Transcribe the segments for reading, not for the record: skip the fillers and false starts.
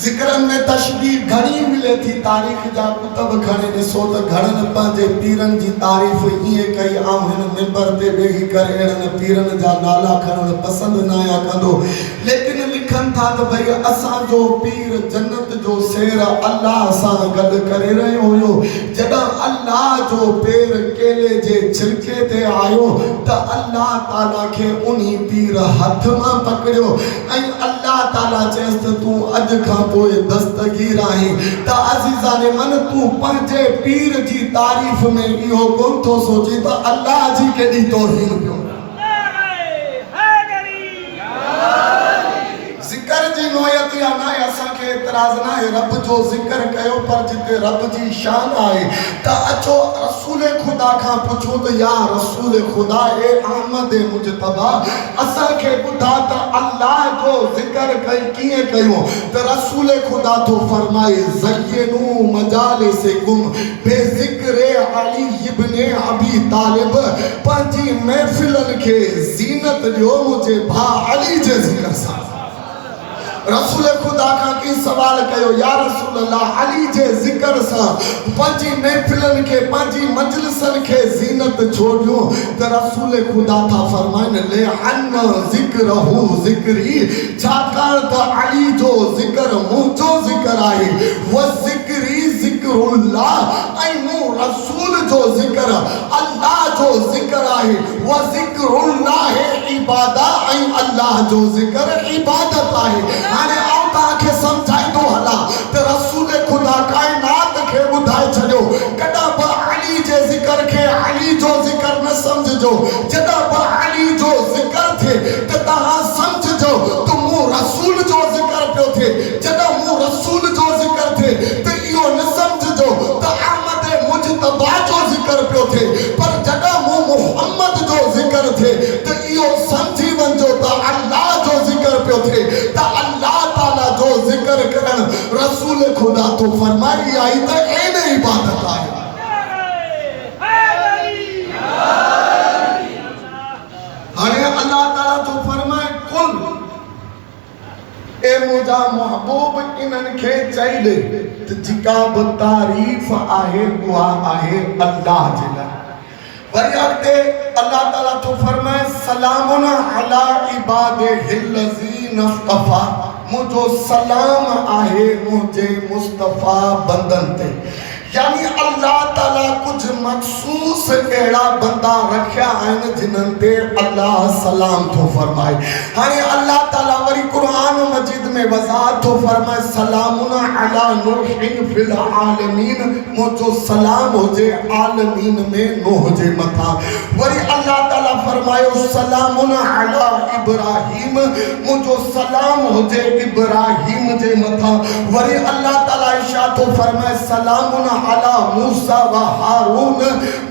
ज़िक्रन में तशबीह घणी मिले थी। तारीख़ जा कुतब खणे ॾिसो त घणनि पंहिंजे पीरनि जी तारीफ़ ईअं कई आऊं हिन मिंबर ते वेही करे अहिड़नि पीरनि जा नाला खणणु पसंदि न आहियां कंदो, लेकिन लिखनि था त भई असांजो पीर जन्नत जो सैर अल्लाह सां गॾु करे रहियो हुयो। जॾहिं अल्लाह जो पेर केले जे छिलके ते आयो त अल्लाह ताला खे उन्ही पीर हथ मां पकड़ियो ऐं अल्लाह ताला चयसि त तूं अॼु खां पोइ दस्तगीर आहीं। त अज़ीज़ाने मन तूं पंहिंजे पीर जी तारीफ़ में इहो कोन थो सोची त अल्लाह जी केॾी तौहीन पियो। ज़िक्र जी नोयत या न आहे, असांखे एतिराज़ न आहे, रब जो ज़िक्र कयो, पर जिते रब जी शान आहे त अचो रसूल खुदा खां पुछो त या रसूल खुदा ए अहमद मुजतबा असांखे ॿुधा त अल्लाह जो ज़िक्र कीअं कयूं। त रसूल खुदा थो फरमाए ज़य्यनू मजालिसकुम बेज़िक्र अली इब्न अबी तालिब, पंहिंजी महफ़िलनि खे ज़ीनत ॾियो मुंहिंजे भाउ अली जे ज़िक्र सां। रसूल खुदा खां की सवाल कयो या रसूल अल्लाह अली जे ज़िक्र सां पंहिंजी महफ़िलनि खे पंहिंजी मजलिसनि खे ज़ीनत छो ॾियो। त रसूल खुदा था फरमाइनि ले अन ज़िक्रहु ज़िक्री, छाकाणि त अली जो ज़िक्र मुंहिंजो ज़िक्र आहे। व ज़िक्री ज़िक्रुल्लाह, ऐं मूं रसूल जो ज़िक्र अल्लाह जो ज़िक्र आहे। व ज़िक्रुल्लाह इबादा, ऐं अल्लाह जो ज़िक्र इबादत आहे। हाणे आउं तव्हांखे सम्झाईंदो हलां त रसूल खुदा काइनात खे ॿुधाए छॾियो कॾहिं बि अली जे ज़िक्र खे अली जो ज़िक्र न सम्झजो। जॾहिं बि अली जो ज़िक्र थिए त तव्हां सम्झजो त मूं रसूल जो ज़िक्र पियो थिए। जॾहिं मूं रसूल जो ज़िक्र थिए त इहो न सम्झजो त अहमद मुजतबा जो ज़िक्र पियो थिए, पर जॾहिं मूं मुहम्मद जो ज़िक्र थिए त इहो सम्झी वञिजो त अल्लाह जो ज़िक्र पियो थिए। त अल्लाह ताला जो ज़िक्र करण रसूल खुदा तो फरमाई आई त एन इबादत आहे। हाणे अल्लाह ताला तो फरमाए कुल ए मुंहिंजा महबूब इन्हनि खे चई ॾे त जेका बि तारीफ़ आहे उहा आहे अल्लाह जे लाइ। वरी अॻिते अल्लाह ताला तो फरमाए सलामुन अला इबादिहिल्लज़ीन इस्तफ़ा, मुंहिंजो सलाम आहे मुंहिंजे मुस्तफ़ा बंदनि ते। यानी अल्लाह ताला कुछ मखसूस अहिड़ा बंदा रखिया आहिनि जिन्हनि ते अल्लाह सलाम थो फरमाए। हाणे अल्लाह ताला वरी क़ुरान मजीद में वज़ाहत थो फरमाए सलामुन अला नूहिन फिल आलमीन, मुंहिंजो सलाम हुजे आलमीन में नूह जे मथां। वरी अल्लाह ताला फरमायो सलामुन अला इब्राहीम, मुंहिंजो सलाम हुजे इब्राहीम जे मथां। वरी अल्लाह ताला इरशाद थो फरमाए सलामुन अला मूसा व हारून,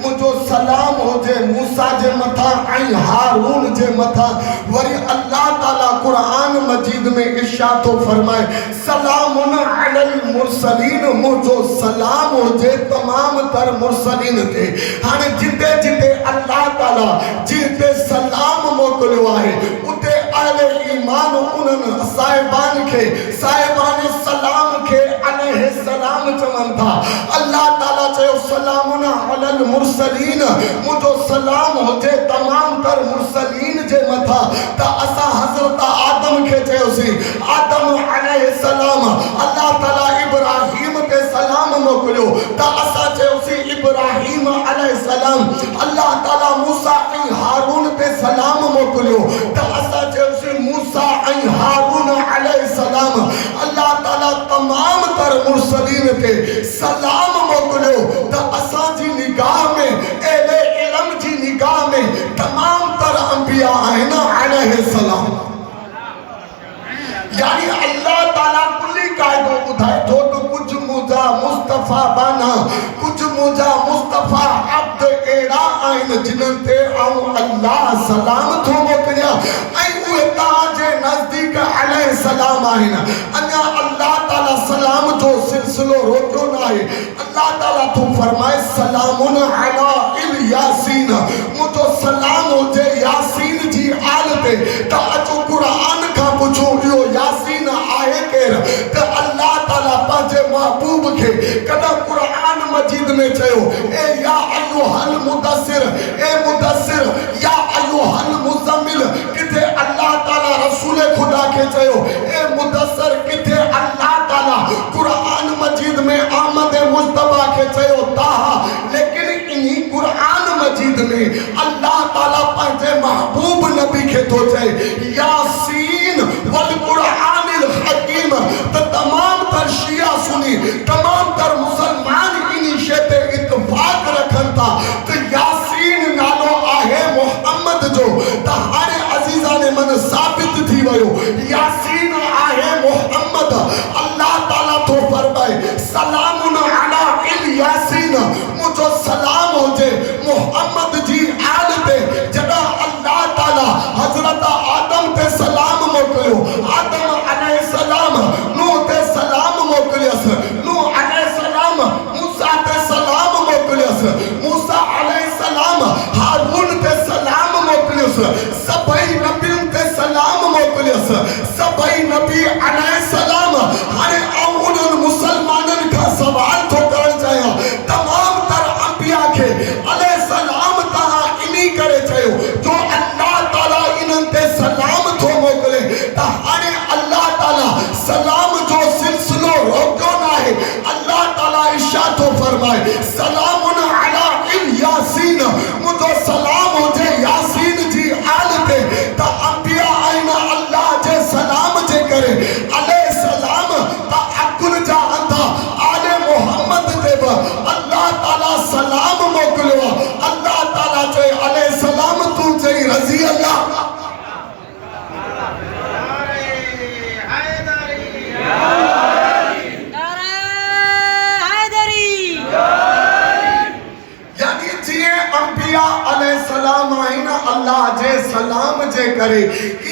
मुंहिंजो सलाम हुजे मूसा जे मथां ऐं हारून जे मथां। वरी अल्लाह ताला क़ुरान मजीद में इरशाद थो फरमाए सलामुन अलल मुरसलीन, मुंहिंजो सलाम हुजे तमाम तर मुरसलीन ते। हाणे जिते जिते अल्लाह ताला जिते सलाम मोकिलियो आहे उते अहले ईमान उन्हनि साहिबान खे साहिबान सलाम खे अलैहि सलाम चवनि था। अल्लाह ताला चयो सलामुन अलल मुरसलीन, मुंहिंजो सलाम हुजे तमाम तर मुरसलीन जे मथां। त असां हज़रत आदम खे चयोसीं आदम अलैहि सलाम, अल्लाह ताला इब्राहीम ते सलाम मोकिलियो त असां चयोसीं इब्राहीम अलैहि सलाम। अल्लाह ताला मूसा ऐं हारून ते सलाम मोकिलियो त असां चयोसीं मूसा ऐं हारून अलैहि सलाम। अल्लाह ताला तमाम तर मुरसलीन ते सलाम मोकिलियो त असांजी निगाह में अहले इल्म जी निगाह में तमाम तर अंबिया आहिनि अलैहि सलाम। यानी अल्लाह ताला कुली कायदो ॿुधाए थो त कुझु मुंहिंजा मुस्तफ़ा बाना कुझु मुंहिंजा मुस्तफ़ा अब्द अहिड़ा आहिनि जिन्हनि ते आऊं अल्लाह सलाम थो मोकिलियां ऐं उहे तव्हांजे नज़दीक अलैहि सलाम आहिनि। अञा अल्लाह ताला सलाम जो सिलसिलो रोकियो न आहे। अल्लाह ताला थो फरमाए सलामुन अला इल यासीन, मुंहिंजो सलाम हुजे यासीन जी आल ते। त अचो क़ुरान खां पुछो इहो यासीन आहे केरु? त अल्लाह पंहिंजे महबूब खे कॾहिं क़ुरान मजीद में चयो ए या अय्युहल मुदस्सिर, ए मुदस्सिर, या अय्युहल मुज़म्मिल। किथे अल्लाह ताला रसूल खुदा के चयो ए मुदस्सिर, किथे अल्लाह ताला क़ुरान मजीद में आमद मुस्तफा के चयो ताहा। लेकिन इन्ही क़ुरान मजीद में अल्लाह ताला पंहिंजे महबूब नबी के तो चए यासीन वल क़ुरानिल हकीम। तो तमाम तर शिया सुनी, तमाम तर मुसलमान इन्ही शइ ते इत्तफाक रखनि था तो यासीन नालो आहे मोहम्मद जो। तो हाणे अज़ीज़ान मन साबित थी वियो यासीन आहे मोहम्मद। अल्लाह ताला तो फरमाए सलामुन अला इल यासीन, मुझो सलाम हुजे मोहम्मद जी आल ते। जॾहिं अल्लाह ताला हज़रत आदम ते सलाम मोकिलियो, आदम अलैहिस्सलाम नूह ते सलाम मोकिलियसि, नूह अलैहिस्सलाम मूसा ते सलाम मोकिलियसि, मूसा अलैहिस्सलाम हारून ते सलाम मोकिलियसि, सभई नबियुनि ते सलाम मोकिलियसि, सभई नबी अलैहिस्सलाम। हाणे आऊं उन्हनि मुसलमाननि खां सवाल थो करणु चाहियां, तमाम तर अंबिया खे अलैहिस्सलाम तव्हां इन्ही करे चयो जो अल्लाह ताला इन्हनि ते सलाम थो मोकिले। त हाणे अल्लाह ताला सलाम जो सिलसिलो रोकियो न आहे। अल्लाह ताला इरशाद थो फरमाए सलामुन अला इल यासीन, मुंहिंजो सलाम हुजे यासीन जी आल ते। त अंबिया आहिनि अल्लाह जे सलाम जे करे अलैहिस्सलाम। त अकुल जा अंधा आले मोहम्मद ते बि अल्लाह ताला सलाम मोकिलियो। अल्लाह ताला चए अलैहिस्सलाम, तूं चई रज़ी अल्लाह। यानी जीअं अंबिया अलैहिस्सलाम आहिनि अल्लाह जे सलाम जे करे,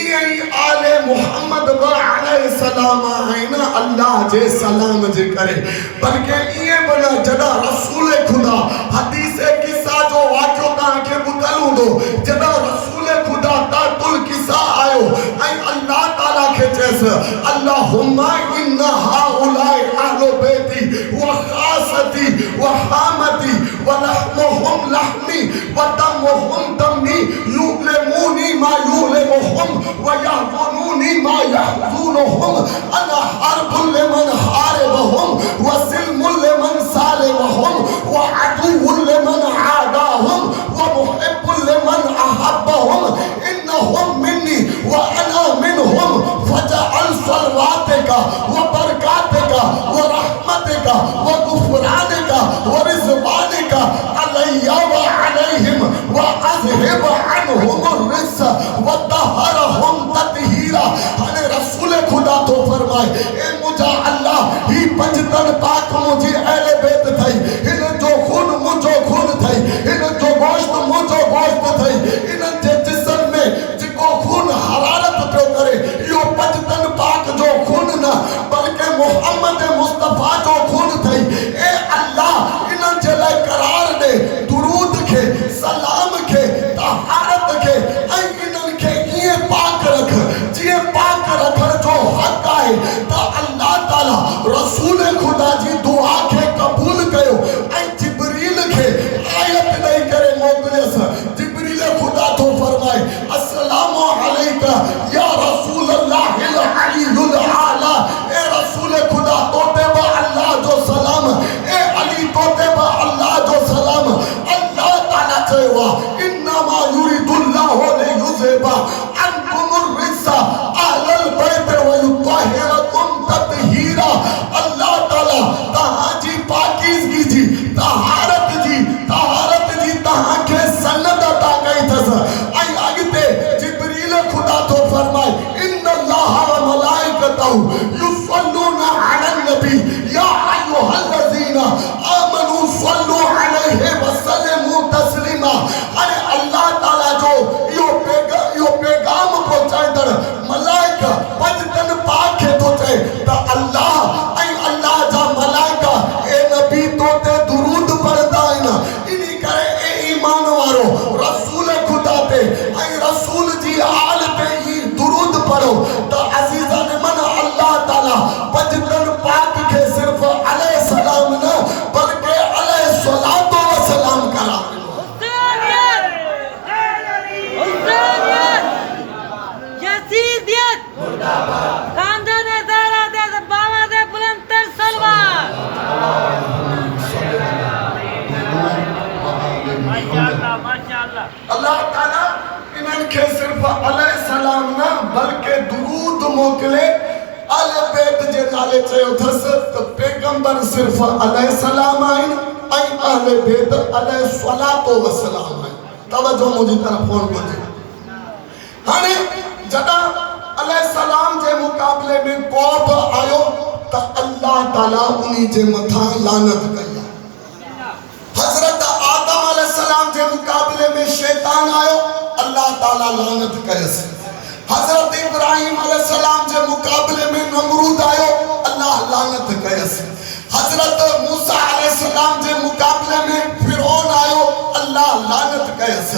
ईअं ई आले मोहम्मद बि अलैहिस्सलाम आहिनि अल्लाह जे सलाम जे करे। बल्कि ईअं बि न, जॾहिं रसूल खुदा हदीस किस्सा जो वाक़ियो तव्हांखे ॿुधल हूंदो, जॾहिं रसूल खुदा तातुल किस्सा आयो ऐं अल्लाह ताला खे चयसि अल्लाहुम्मा इन्ना हाउलाई अहलु बैती व खासती व हामती व लहमुहुम लहमी व दमुहुम दमी युलमूनी मा युलमुहुम व यहज़ुनूनी मा यहज़ुनुहुम अना हर्बुल लिमन हारिबहुम व सिल्मुल लिमन सालिबहुम व अदुव्वुल लिमन आदाहुम व मुहिब्बुल लिमन अहब्बहुम इन्नहुम मिन्नी व अना मिनहुम फजअल सलवातिका व बरकातिका व रहमतिका व गुफरानिका व रिज़वानिका अलैया व अलैहिम व अज़हिब अन्हुम रिज्स व तहरहुम ततहीरा। हाणे रसूल खुदा तो फरमाए ए मुझा अल्लाह ही पंजतन पाक मुझी अहले बैत थई, हिन जो खून मुझो खून थई, हिन जो गोश्त मुझो गोश्त थई, इन्हनि जे जिस्म में जेको खून हरारत पियो करे इहो पंजतन पाक जो खून न बल्कि मोहम्मद मुस्तफा जो खून थई। ए अल्लाह इन्हनि जे लाइ करार ॾे, दुरूद खे, सलाम खे, तहारत खे ऐं इन्हनि खे ईअं पाक रख जीअं पाक रखण जो हक़ आहे। त अल्लाह ताला रसूल खुदा जी दुआ खे क़बूल कयो ऐं जिब्रील खे आयत ॾेई करे मोकिलियसि। जिब्रील खुदा थो फरमाए अस्सलामु अलैका या रसूल अल्लाहिल अलीयुल आला। ए रसूल खुदा तोते बि अल्लाह जो सलाम, ए अली तोते बि अल्लाह जो सलाम। अल्लाह ताला चयो आहे इन्नमा युरिदुल्लाहु लियुज़हिबा अन्कुमुर रिज्सा अहलल बैत व युत्तहिरकुम तत्हीरा। अल्लाह ताला तव्हांजी पाकीज़गी जी, तहारत जी तव्हांखे सनद अता कई अथसि। ऐं अॻिते जिब्रील खुदा थो फरमाए इन्नल्लाह व मलाइकतहु युसल्लूना अलन नबी या अय्युहल्लज़ीना आमनू सल्लू अलैहि व सल्लिमू तस्लीमा। हाणे अल्लाह ताला जो इहो पैगाम पहुचाईंदड़ मलाइका पंजतन पाक खे थो चए त अल्लाह ऐं अल्लाह जा मलाइका ए नबी तो ते दुरूद पढ़ंदा आहिनि। इन्ही करे ए ईमान वारो रसूल खुदा ते ऐं रसूल जी आल ते ई दुरूद पढ़ो। त अज़ीज़ान मन अल्लाह ताला मोकिले आले बैत जे नाले चयो थस त पैगंबर सिर्फ अलैहिस्सलाम आहिनि ऐं आले बैत अलैहिस्सलातो वसलाम आहिनि। तवज्जो मुंहिंजी तरफ़ फोन कजे। हाणे जॾहिं अलैहिस्सलाम जे मुक़ाबले में को बि आयो त अल्लाह ताला उन्ही जे मथां लानत कई। हजरत आदम अलैहिस्सलाम के मुकाबले में शैतान आयो, अल्लाह ताला लानत कयस। हजरत इब्राहिम अलैहिस्सलाम के मुकाबले में नमरूद आयो, अल्लाह लानत कयस। हजरत मूसा अलैहिस्सलाम के मुकाबले में फिरौन आयो, अल्लाह लानत कयस।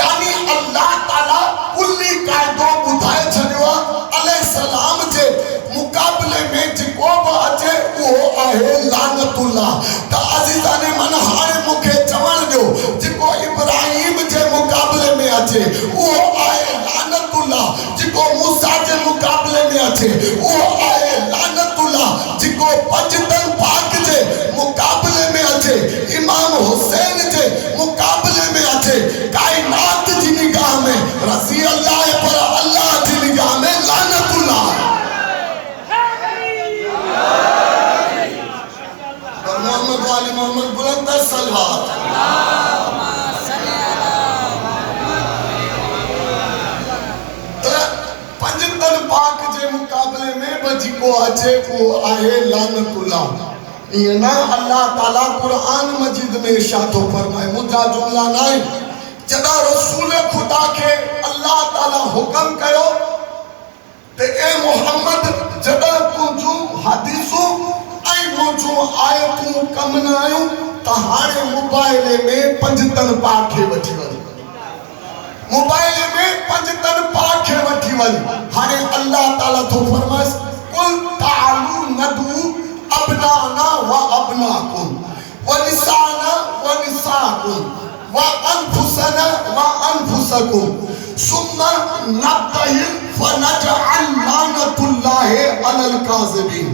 यानी अल्लाह ताला कुल्ली कायदो बुधाए छडियो अलैहिस्सलाम के मुकाबले में जेको बि अचे उहो आहे लानतुल्लाह। त अज़ीज़ान मन हाणे मूंखे चवण ॾियो जेको इब्राहिम जे मुकाबले में अचे उहो आहे लानतुल्लाह, जेको मूसा जे मुकाबले में अचे उहो आहे लानतुल्लाह, जेको पंजतन पाक जे मुकाबले में अचे इमाम हुसैन जे मुकाबले में अचे कायनात जी निगाह में रज़ी अल्लाह पर अल्लाह जी निगाह में लानतुल्लाह। मोहम्मद वाली मोहम्मद बुलंद सलवात। पंजतन पाक जे मुकाबले में बजिको अचे वो आहे लानतुल्लाह। ये ना अल्लाह ताला कुरान मजीद में इरशाद फरमाए मुझा जुमला नहीं जदा रसूल खुदा के अल्लाह ताला हुक्म कयो ते ए मोहम्मद जदा तुझू हदीसो आई मुझू आयतू कम न आयो त हाणे मोबाइल में पंजतन पाक के वठी वञ, मोबाइल में पंजतन पाक के वठी वञ। हाणे अल्लाह ताला तो फरमाए कुल तालू नदू अबनाना व अबनाकुम व निसाना व निसाकुम व अनफुसना व अनफुसकुम सुम्मा नब्तहिल फनजअल लानतुल्लाहि अलल काज़िबीन।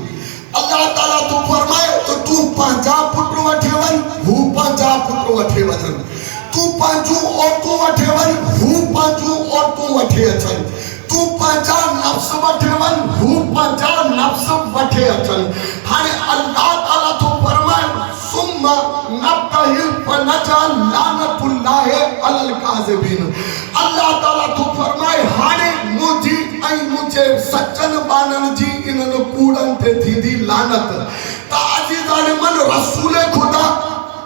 अल्लाह ताला तो फरमाए तो तू पंजा पुत्र वठे वन हु पंजा पुत्र वठे वजन, तू पंजू औरतू वठे वन हु पंजू औरतू वठे अचन, तू पंजा नफ्स वठे वन हु पंजा नफ्स वठे अचन। हाणे अल्लाह ताला तो फरमाए सुम्मा नब्तहिल फनजअल लानतुल्लाहि अलल काज़िबीन। अल्लाह ताला तो फरमाए हाणे मुझी ऐं मुझे सचन बानन जी इनन कूड़न ते थींदी लानत। त अजीज़ान मन रसूल खुदा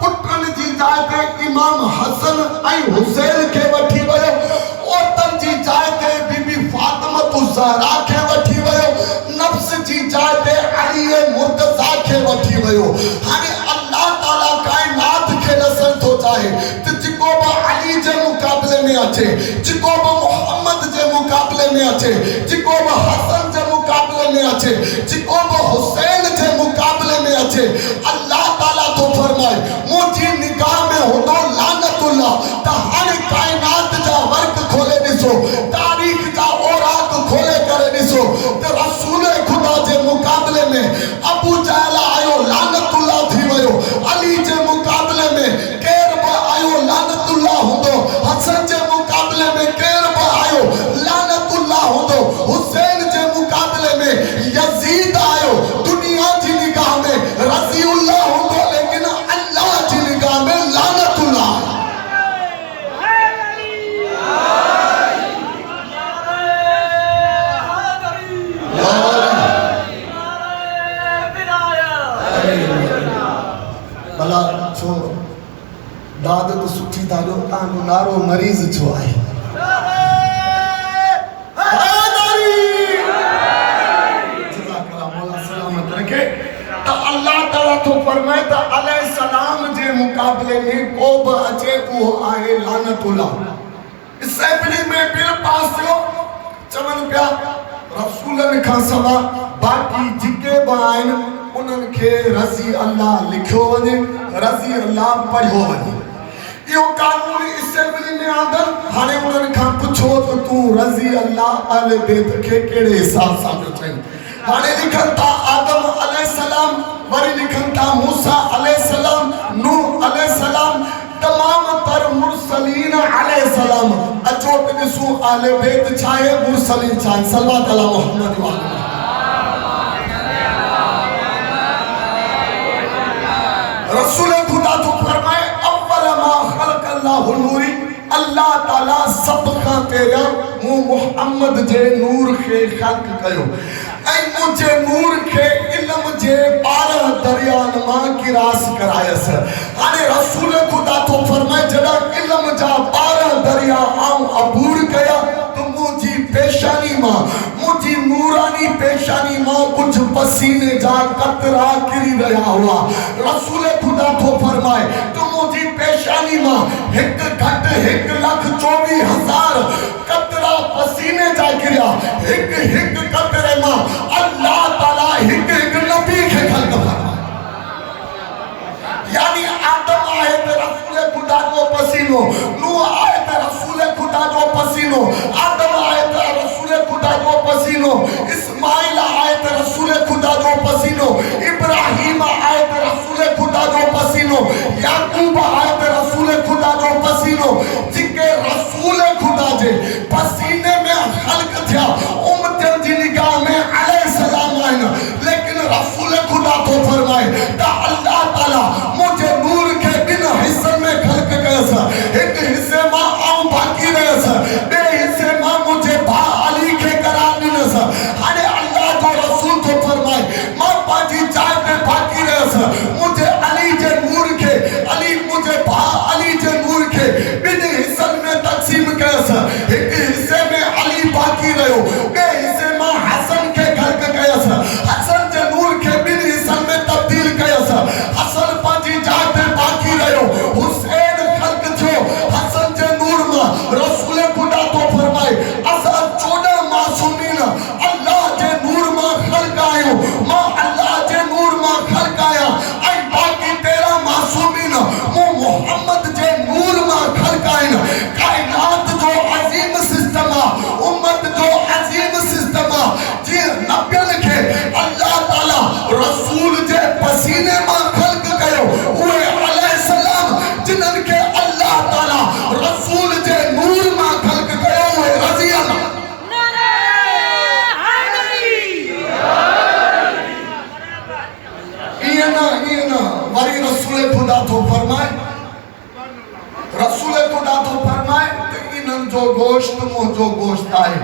पुटन जी जाइ ते इमाम हसन ऐं हुसैन के वठी वयो, औरतन जी जाइ ते बीबी फातिमा ज़हरा के वठी वयो, नफ्स जी जाइ ते अली मुर्तज़ा के वठी वयो। हाणे अल्लाह ताला कायनात के रसल तो चाहे त जेको बि अली जे मुकाबले में अचे, जेको बि मोहम्मद जे मुकाबले में अचे, जेको बि हसन जे मुकाबले में अचे, जेको बि हुसैन जे मुकाबले में अचे, अल्लाह ताला तो फरमाए मुझी निगाह में होतो लानतुल्लाह। त हाणे कायनात जा वर्क खोले ॾिसो, तारीख जा औराक खोले करे ॾिसो त रसूल खुदा जे मुकाबले में अबू जहल आयो लानतुल्लाह थी वयो, अली जे मुकाबले में केर बि आयो लानतुल्लाह हूंदो, हसन जे मुकाबले में केर बि आयो लानतुल्लाह हूंदो, हुसैन जे मुकाबले में यजीद आयो दुनिया जी निगाह में रज़ीउल्लाह हूंदो लेकिन अल्लाह जी निगाह में लानतुल्लाह। भला छो दाद तो सुठी दादो तानो नारो मरीज छो आहे अल्लाह ताला तो फरमाए त अलैहिस्सलाम जे मुकाबले में को बि अचे उहो आहे लानतुल्लाह। असेंबली में बिल पास थियो चवन पिया रसूलन खां सवा बाकी जिके बि आहिनि उन्हनि खे रज़ी अल्लाह लिखियो वञे, रज़ी अल्लाह पढ़ियो वञे। इहो कानून असेंबली में आंदर। हाणे उन्हनि खां पुछो त तूं रज़ी अल्लाह अहले बैत खे कहिड़े हिसाब सां पियो चईं। हाणे लिखनि था आदम अलैहिस्सलाम, वरी लिखनि था मूसा अलैहिस्सलाम, नूह अलैहिस्सलाम, तमाम तर मुरसलीन अलैहिस्सलाम। अचो त ॾिसूं आले बैत छाहे मुरसलीन छाहे सल्लल्लाहु अला मुहम्मद व आले रसूल खुदा तो फरमाए अव्वल मा खलक़ल्लाहु नूरी अल्लाह ताला सब खां पहिरियां मूं मुहम्मद जे नूर खे ख़ल्क़ कयो ऐं मुंहिंजे नूर खे इल्म जे 12 दरियानि मां किरास करायसि। हाणे रसूल खुदा तो फरमाए जॾहिं इल्म जा 12 दरिया आऊं अबूर कया त मुंहिंजी पेशानी मां मुंहिंजी नूरानी पेशानी मां कुझु पसीने जा कतरा किरी रहिया हुआ। रसूल खुदा तो फरमाए त मुंहिंजी पेशानी मां हिकु घटि 1,24,000 कतरा पसीने जा किरिया। हिकु हिकु कतरे मां अल्लाह ताला हिकु हिकु नबी खे ख़ल्क़ फरमाए। यानी आदम आहे त रसूल खुदा जो पसीनो, नूह आहे त रसूल खुदा जो पसीनो, आदम आहे त रसूल खुदा जो पसीनो, इस्माइल आहे त रसूल खुदा जो पसीनो, इब्राहिम आहे त रसूल खुदा जो पसीनो, याकूब आहे त रसूल खुदा जो पसीनो। जेके रसूल खुदा जे पसीने में ख़ल्क़ थिया उम्मतन जी निगाह में अलैहिस्सलाम आहिनि, लेकिन रसूल खुदा तो फरमाए त अल्लाह ताला मुझे नूर के बिन हिस्सन में ख़ल्क़ कयसि। हिकु हिस्से मां आऊं बाक़ी रहियसि, ॿिए हिस्से मां मुझे भाउ अली खे करार ॾिनसि। हाणे अल्लाह जो रसूल तो फरमाए मां पंहिंजी जाइ ते बाक़ी रहियसि, मुझे अली जे नूर खे अली मुझे भाउ अली जे नूर खे ॿिनि हिस्सनि में तक़सीम कयसि। हिकु हिस्से में अली बाक़ी रहियो, ॿिए हिस्से मां हसन खे ख़ल्क़ कयसि, हसन जे नूर खे ॿिनि हिस्सनि में तब्दील कयसि। हसन पंहिंजी जाइ ते बाक़ी रहियो, हुसैन ख़ल्क़ थियो हसन जे नूर मां। रसूल खुदा तो फरमाए असां 14 मासूमीन अल्लाह जे नूर मां ख़ल्क़ आहियूं, मां अल्लाह जे नूर मां ख़ल्क़ आहियां ऐं बाक़ी 13 मासूमीन मूं मुहम्मद जे नूर मां ख़ल्क़ आहिनि। काइनात जो अज़ीम सिस्टम आहे, उम्मत जो अज़ीम सिस्टम आहे। जीअं नबियनि खे अल्लाह ताला रसूल जे पसीने मां ख़ल्क़ कयो, उहे अलैहिस्सलाम जिन्हनि खे अल्लाह ताला रसूल जे नूर मां ख़ल्क़ कयो उहे रज़ी अल्लाह। ईअं न वरी रसूल खुदा तो फरमाए रसूल खुदा तो फरमाए त इन्हनि जो गोश्त मुंहिंजो गोश्त आहे,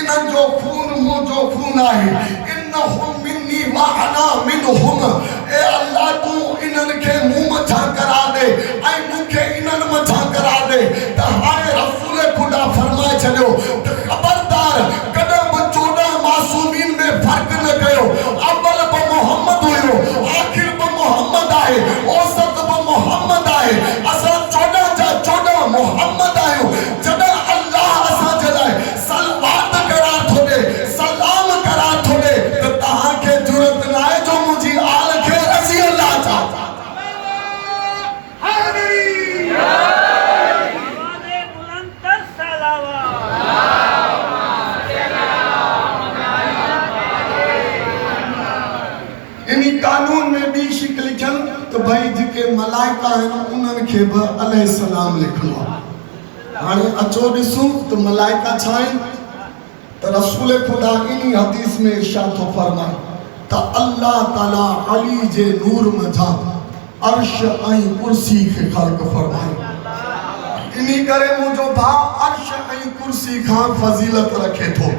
इन्हनि जो खून मुंहिंजो खून आहे। इन्नहुम मिन्नी व अना मिनहुम। ए अल्लाह तू इन्हनि खे मूं मथां करा दे ऐं मूंखे इन्हनि मथां करा दे। त हाणे रसूल खुदा फरमाए छॾियो त ख़बरदार कॾहिं बि 14 मासूमीन में फ़र्क़ु न कयो। अव्वल बि मोहम्मद हुयो, आख़िर बि मोहम्मद आहे, औसत बि मोहम्मद आहे। असां 14 जा 14 मोहम्मद आहियूं। जॾहिं अल्लाह असां जे लाइ सलवात करार थो ॾे, सलाम करार थो ॾे त तव्हांखे ज़रूरत न आहे जो मुंहिंजी आल खे रज़ी अल्लाह चओ। इन कानून में ॿी शिक लिखियल त भई जेके मलाइका आहिनि उन्हनि खे बि अलैहिस्सलाम लिखियो आहे। हाणे अचो ॾिसूं त मलाइका छा आहिनि। त रसूल खुदा इन हदीस में इरशाद थो फरमाए त अल्लाह ताला अली जे नूर मथां अर्श ऐं कुर्सी खे ख़ल्क़ फरमाए। इन करे मुंहिंजो भाउ अर्श ऐं कुर्सी खां फज़ीलत रखे थो।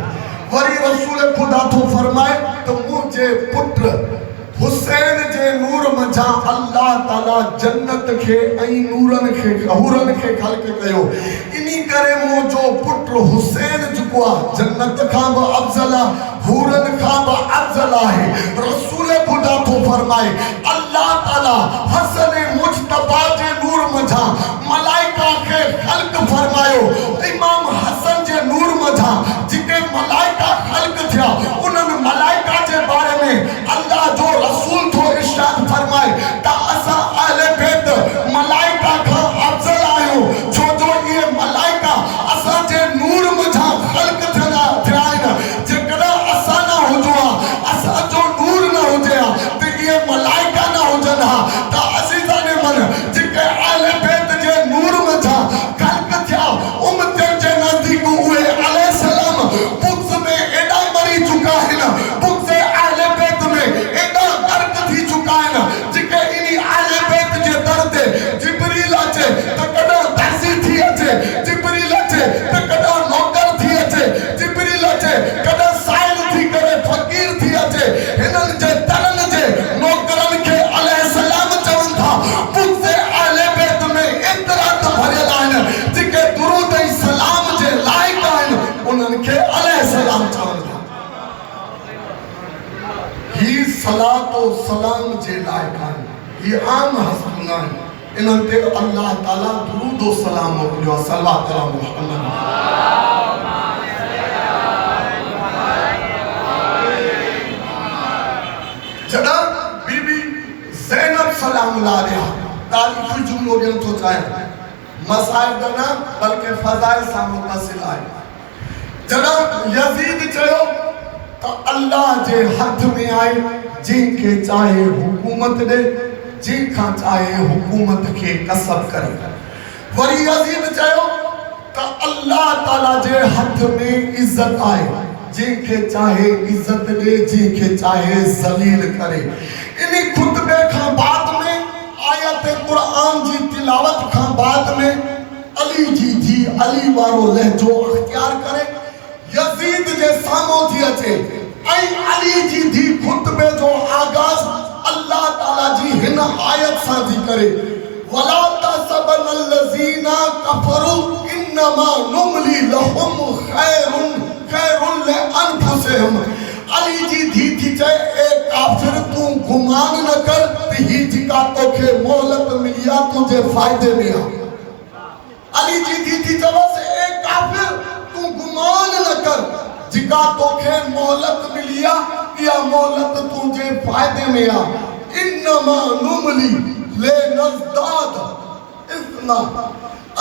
वरी रसूल खुदा थो फरमाए त मुंहिंजे पुट हुसैन जे नूर मथां अल्लाह ताला जन्नत खे ऐं नूरनि खे हूरनि खे ख़ल्क़ कयो। इन करे मुंहिंजो पुट हुसैन जेको आहे जन्नत खां बि अफ़ज़ल आहे, हूरनि खां बि अफ़ज़ल आहे। रसूल खुदा थो फरमाए अल्लाह ताला हसन मुज्तबा जे नूर मथां मलाइका खे ख़ल्क़ फरमायो। इमाम हसन जे नूर मथां जेके मलाइका ख़ल्क़ थिया उन्हनि मलाइका जे बारे में अल्लाह जो रसूल थो इरशाद फरमाए त असां अहले बैत मलाइका खां अफ़ज़ल आहियूं, छो जो इहे मलाइका असां जे नूर मथां ख़ल्क़ थिया आहिनि। जेकॾहिं असां न हुजूं हा, असां जो नूर न हुजे हा त इहे मलाइका न हुजनि हा त सलात व सलाम जे लायक आहिनि। ये आम हस्तियूं न आहिनि। इन्हनि ते अल्लाह ताला दुरूद व सलाम मोकिलियो आहे। सल्लल्लाहु अलैहि मुहम्मद। जॾहिं बीबी ज़ैनब सलाम अलैहा तारीख़ी जुमलो ॾियण थो चाहियां, मसाइब न बल्कि फ़ज़ाइल सां मुतसिल आहे। जॾहिं यज़ीद चयो त अल्लाह जे हथ में आहे, जंहिंखे चाहे हुकूमत ॾे, जंहिंखां चाहे हुकूमत खे कसब करे। वरी यज़ीद चयो त अल्लाह ताला जे हथ में इज़्ज़त आहे, जंहिंखे चाहे इज़्ज़त ॾे, जंहिंखे चाहे ज़लील करे। इन खुतबे खां बाद में आयत क़ुरान जी तिलावत खां बाद में अली जी थी अली वारो लहजो अख्तियार करे यज़ीद जे साम्हूं थी अचे ऐं अली जी थी खुतबे जो आगाज़ अल्लाह ताला जी हिन आयत सां थी करे, वला तहसबन लज़ीना कफरू इन्नमा नुमली लहुम खैरुन लिअनफुसिहिम। अली जी थी चए ए काफिर तू गुमान न कर त ही जिका तोखे मोहलत मिली आहे तुंहिंजे फ़ाइदे में आहे। अली जी थी चवस ए काफिर तू गुमान न कर, जिका तोखे मोहलत मिली आहे इहा मोहलत तुंहिंजे फ़ाइदे में आहे। इन्नमा नुमली लिनज़दाद इस्मा।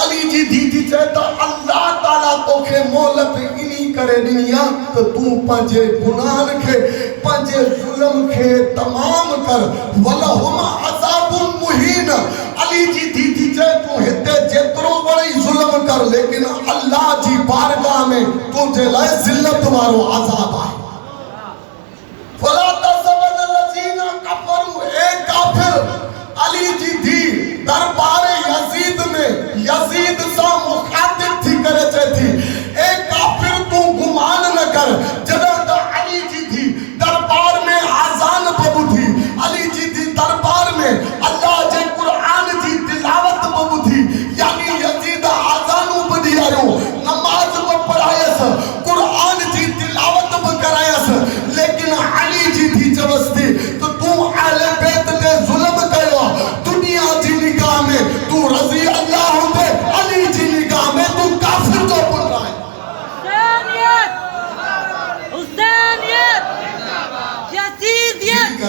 अली जी थी चए त अल्लाह ताला तोखे मोहलत इनी करे ॾिनी आहे त तूं पंहिंजे गुनाहनि खे पंहिंजे ज़ुल्म खे तमाम कर। वलहुम अज़ाबुन मुहीन। अली जी थी चए तूं हिते जेतिरो वणी ज़ुल्म कर, लेकिन अल्लाह जी बारगाह में तुंहिंजे लाइ ज़िल्लत वारो अज़ाब आहे। वला तहसबन लज़ीना कफरू ए काफिर। अली जी थी दरबार यज़ीद में यज़ीद सां मुखातिब थी करे चए थी ए काफिर तू गुमान न कर। जॾहिं त अली जी थी दरबार में आज़ान ॿुधी, अली जी थी दरबार में अल्लाह जे क़ुरान जी तिलावत ॿुधी, यानी यज़ीद आज़ानूं ॿुधी आयो, नमाज़ बि पढ़ायसि, क़ुरान जी तिलावत बि करायसि, लेकिन अली जी थी चवसि थी त तूं अहले बैत ते ज़ुल्म कयो, दुनिया जी निगाह में तू रज़ी अल्लाह हुंदे, अली जी निगाह में तू काफिर जो पुत्र आहे। हुसैनियत, यज़ीदियत,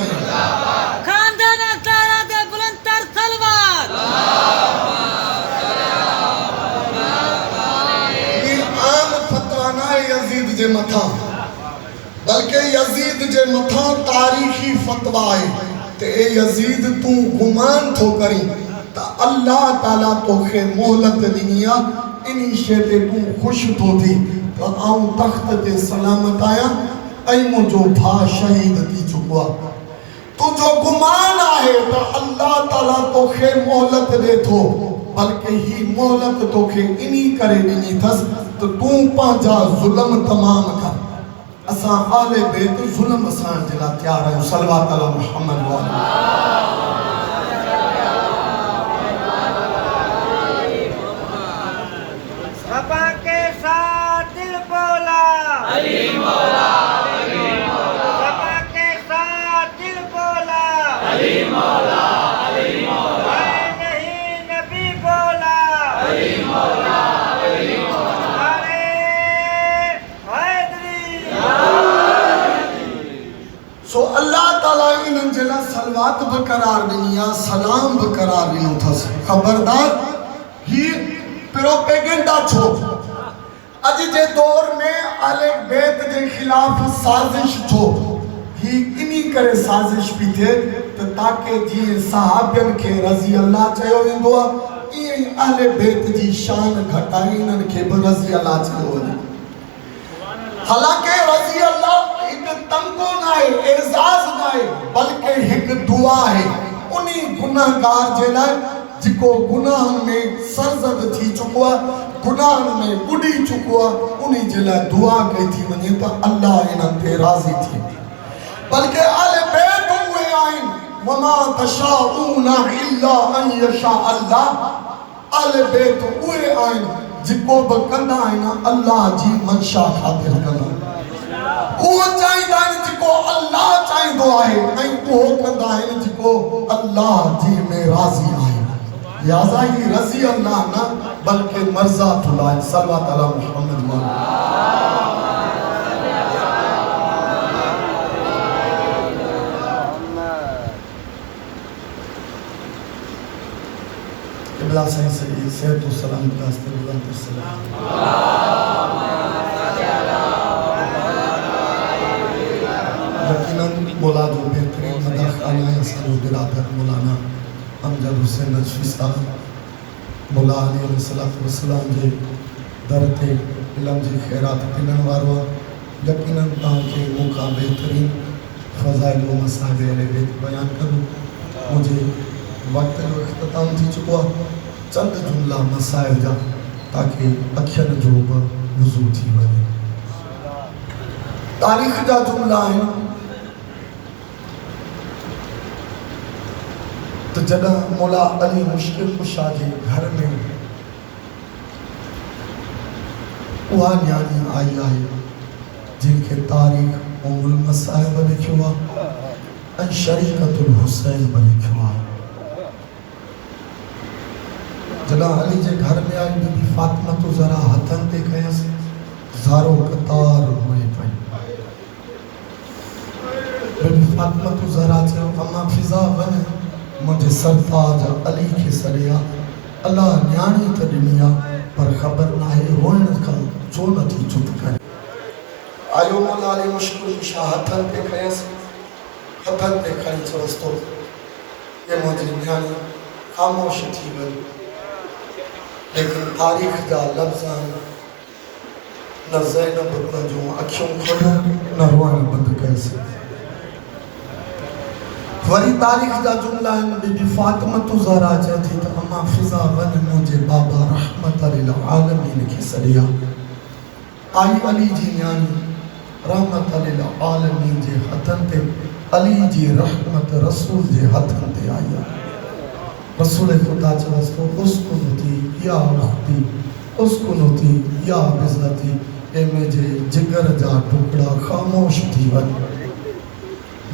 खानदान तारा दे बुलंदतर तलवार। ये आम फतवा ना है यज़ीद जे मथा, बल्कि यज़ीद जे मथा तारीखी फतवा है ते ए यज़ीद तू गुमान थो करी त अल्लाह ताला तोखे मोहलत ॾिनी आहे, इन शइ ते तूं ख़ुशि थो थी त आऊं तख़्त ते सलामत आहियां ऐं मुंहिंजो भाउ शहीद थी चुको आहे। तुंहिंजो गुमान आहे त अल्लाह ताला तोखे मोहलत ॾिए थो, बल्कि ही मोहलत तोखे इनी करे ॾिनी अथसि त तूं पंहिंजा ज़ुल्म तमाम कर। असां आले बैत ज़ुल्म असां जे लाइ तयार आहियूं। सल्लल्लाहु अलैहि मुहम्मद व सपा के साथ दिल बोला अली मौला, अली मौला। सपा के साथ दिल बोला अली मौला, अली मौला। नहीं नबी बोला अली मौला, अली मौला। अरे हैदरी। सो अल्लाह ताला इन्हनि जे लाइ सलवात बि करार ॾिनी आहे, सलाम बि करार ॾिनो अथसि। ख़बरदार ही प्रोपेगेंडा छो? अॼु जे दौर में अहले बैत जे ख़िलाफ़ साज़िश छो? ही इनी करे साज़िश पई थिए त ताकि जीअं सहाबियनि खे रज़ी अल्लाह चयो वेंदो आहे, ईअं ई अहले बैत जी शान घटाए इन्हनि खे बि रज़ी अल्लाह चयो वञे। हालांकि रज़ी अल्लाह हिकु तमको न आहे, एज़ाज़ न आहे, बल्कि हिकु दुआ आहे उन गुनाहगार जे लाइ जेको गुनाहनि में सरज़द थी चुको आहे, गुनाहनि में ॿुॾी चुको आहे, उन जे लाइ दुआ कई थी वञे त अल्लाह इन्हनि ते राज़ी थी। बल्कि अहले बैत उहे आहिनि वमा तशाऊना इल्ला अन यशा अल्लाह। अहले बैत उहे आहिनि जेको बि कंदा आहिनि अल्लाह जी मंशा ख़ातिर कंदा आहिनि। उहो चाहींदा आहिनि जेको अल्लाह चाहींदो आहे ऐं को अल्लाह जी में राजी आए लिहाजा ही रजी अल्लाह ना बल्कि मर्जा तुला सल्लल्लाहु अलैहि मुहम्मद इब्ला सही सही सेहत व सलाम का अस्तगफुरुल्लाह सलाम यकीनन मौला जो बेहतरीन मदह खाना है सरो बिरादर मौलाना अमजद हुसैन नजफी साहब मौला अली अलैहिस्सलाम जे दर ते इल्म जी खैरात पिनण वारो यकीनन तव्हांखे मूंखां बेहतरीन फ़ज़ाइल व मसाइल अहले बैत बयान करूं मुझे वक्त जो इख्तिताम थी चुको आहे चंद जुमला मसाइल जा ताकि अखियन जो बि वुज़ू थी वञे तारीख़ जा जुमला आहिनि तो जॾहिं मौला अली मुश्किल कुशा जे घर में उहा न्याणी आई आहे जिनखे तारीख़ उमुल मसाइब लिखियो आहे ऐं शरीकतुल हुसैन बि लिखियो आहे जॾहिं अली जे घर में आई बीबी फातिमा तो ज़रा हथनि ते खयसि ज़ारो कतार रोए पई बीबी फातिमा तो ज़रा चयो अम्मा फिज़ा वञ मुझे सरताज अली के सरिया अल्लाह न्याणी त ॾिनी आहे पर ख़बर न आहे रोइण खां छो नथी चुप करे आयो मौला अली मुश्किल कुशा हथनि ते खयसि हथनि ते खणी चवसि थो ये मुंहिंजी न्याणी ख़ामोश थी वई लेकिन तारीख़ जा लफ़्ज़ आहिनि न ज़ैनब पंहिंजूं अखियूं खोलियूं न रोइण बंदि कयसि वरी तारीख़ जा जुमला आहिनि बीबी फातिमा तो ज़हरा चए थी त अम्मा फिज़ा वञ मुंहिंजे बाबा रहमत लिल आलमीन खे सॾिया आई अली जी न्याणी रहमत लिल आलमीन जे हथनि ते अली जी रहमत रसूल जे हथनि ते आई आहे रसूल खुदा चवसि थो उस्कुनुती या उख्ती उस्कुनुती या बिज़ती ए मुंहिंजे जिगर जा टुकड़ा ख़ामोश थी वञ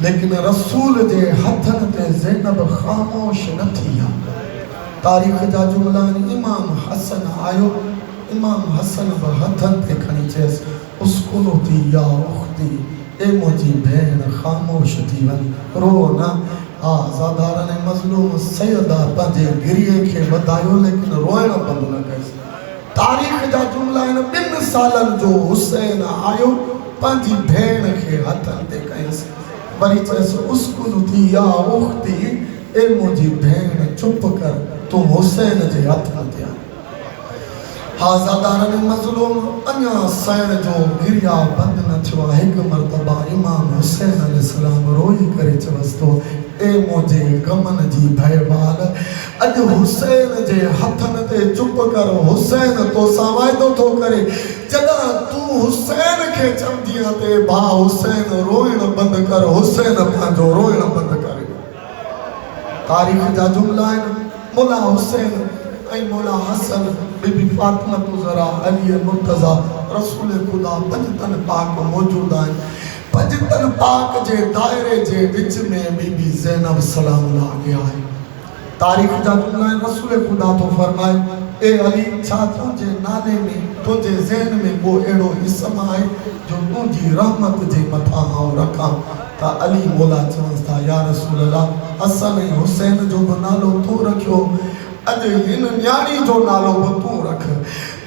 लेकिन रसूल जे हथन ते ज़ैनब ख़ामोश न थी आहे तारीख़ जा जुमला इमाम हसन आयो इमाम हसन बि हथनि ते खणी चयसि उस्कुनुती या उख्ती ए मुंहिंजी भेण ख़ामोश थी वञ रो न आज़ादारनि मज़लूम सैयदा पंहिंजे गिरीअ खे वधायो लेकिन रोइण बंदि न कयसि तारीख़ जा जुमला आहिनि 2 सालनि जो हुसैन आयो पंहिंजी भेण खे हथनि ते कयसि वरी चयसि उस्कुनुती या उख्ती ए मुंहिंजी भेण चुप कर तूं हुसैन जे हथनि ते आज़ादारनि मज़लूम अञा सैण जो गिरिया बंदि न थियो आहे हिकु मर्तबा इमाम हुसैन अलैहिस्सलाम रोई करे चवसि थो ए मुंहिंजे गमन जी भयवाल अॼु हुसैन जे हथनि ते चुप कर हुसैन तोसां वाइदो थो करे जॾहिं तूं हुसैन खे चवंदी ते भाउ हुसैन रोइण बंदि कर हुसैन पंहिंजो रोइण बंदि करे तारीख़ जा जुमला आहिनि मौला हुसैन ऐं मौला हसन बीबी फातिमा तो ज़रा अली मुर्तज़ा रसूल खुदा पंजतन पाक मौजूद आहिनि पंजतन पाक जे दायरे जे विच में बीबी ज़ैनब सलाम अॻे आहे तारीख़ जा जुमला आहिनि रसूल खुदा तो फरमाए ए अली छा तुंहिंजे नाले में तुंहिंजे ज़हन में को अहिड़ो इसम आहे जो तुंहिंजी रहमत जे मथां आउं रखां त अली मौला चवनि था या रसूल अल्लाह हसन ऐं हुसैन जो बि नालो तूं रखियो अॼु हिन न्याणी जो नालो बि तूं रख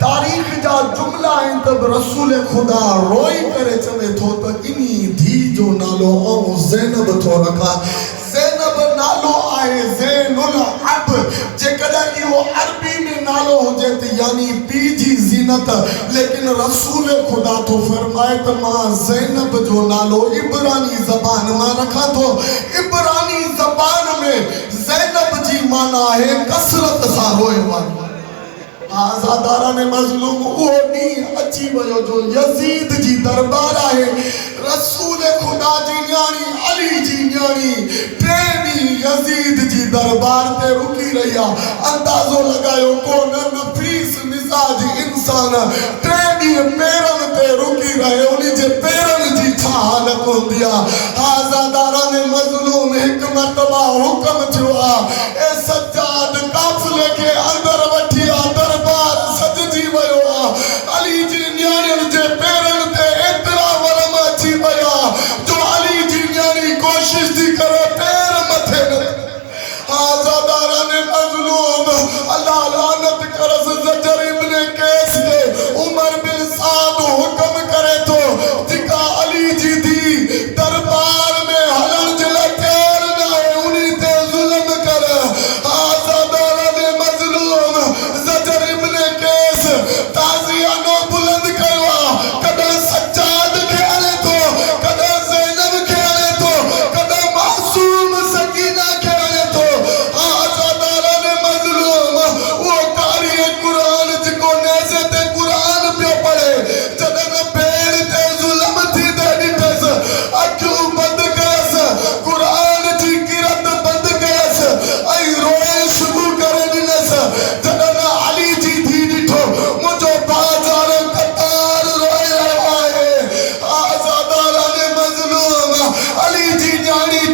तारीख़ जा जुमला आहिनि त रसूल खुदा रोई करे चवे थो त इन्ही धीउ जो नालो आउं ज़ैनब थो रखां ज़ैनब नालो आहे ज़ैनुल अब जेकॾहिं इहो अरबी में नालो हुजे त यानी पी जी ज़ीनत लेकिन रसूल खुदा थो फरमाए त मां ज़ैनब जो नालो इब्रानी ज़बान मां रखां थो इब्रानी ज़बान में ज़ैनब जी माना आहे कसरत सां रोए वारो आज़ादारनि मज़लूम उहो ॾींहुं अची वियो जो यज़ीद जी दरबार आहे रसूल खुदा जी न्याणी अली जी न्याणी टे ॾींहं यज़ीद जी दरबार ते रुकी रही आहे अंदाज़ो लॻायो को नफ़ीस मिज़ाज इंसान टे ॾींहं पेरनि ते रुकी रहे उन जे पेरनि जी छा हालत हूंदी आहे आज़ादारनि मज़लूम मज़लूम हिक मरतबा हुक्म थियो ए सज्जाद काफ़िले खे अंदर वठी दरबार सजजी वियो अली जी न्याणियुनि जे पेरनि ते एतिरा वरम अची विया जो अली जी न्याणी कोशिश थी करे पैर मथे न आज़ादारान मज़लूम अल्लाह लानत करस ज़जर इब्न कैस के उमर बिन साद हुक्म करे तो जिका अली जी दी दरबार में हलन जे लाइ तैयार न आहे उन्ही ते ज़ुल्म कर आज़ादारान मज़लूम ज़जर इब्न कैस ताज़िया नो बुलंद कयो कॾहिं सज्जाद खे आणे थो कॾहिं ज़ैनब खे आणे थो कॾहिं मासूम सकीना खे आणे थो आज़ादारान मज़लूम वो कारी कुरान जेको नेज़े ते कुरान पियो पढ़े जॾहिं भेड़ ते ज़ुल्म थी ते ॾिठसि अखियूं बंदि कयसि कुरान जी किरत बंदि कयसि ऐं रोइण शुरू करे ॾिनसि जॾहिं अली जी धी ॾिठो मुंहिंजो बाज़ार कतार रोए रहियो आहे आज़ादारान मज़लूम अली जी न्याणी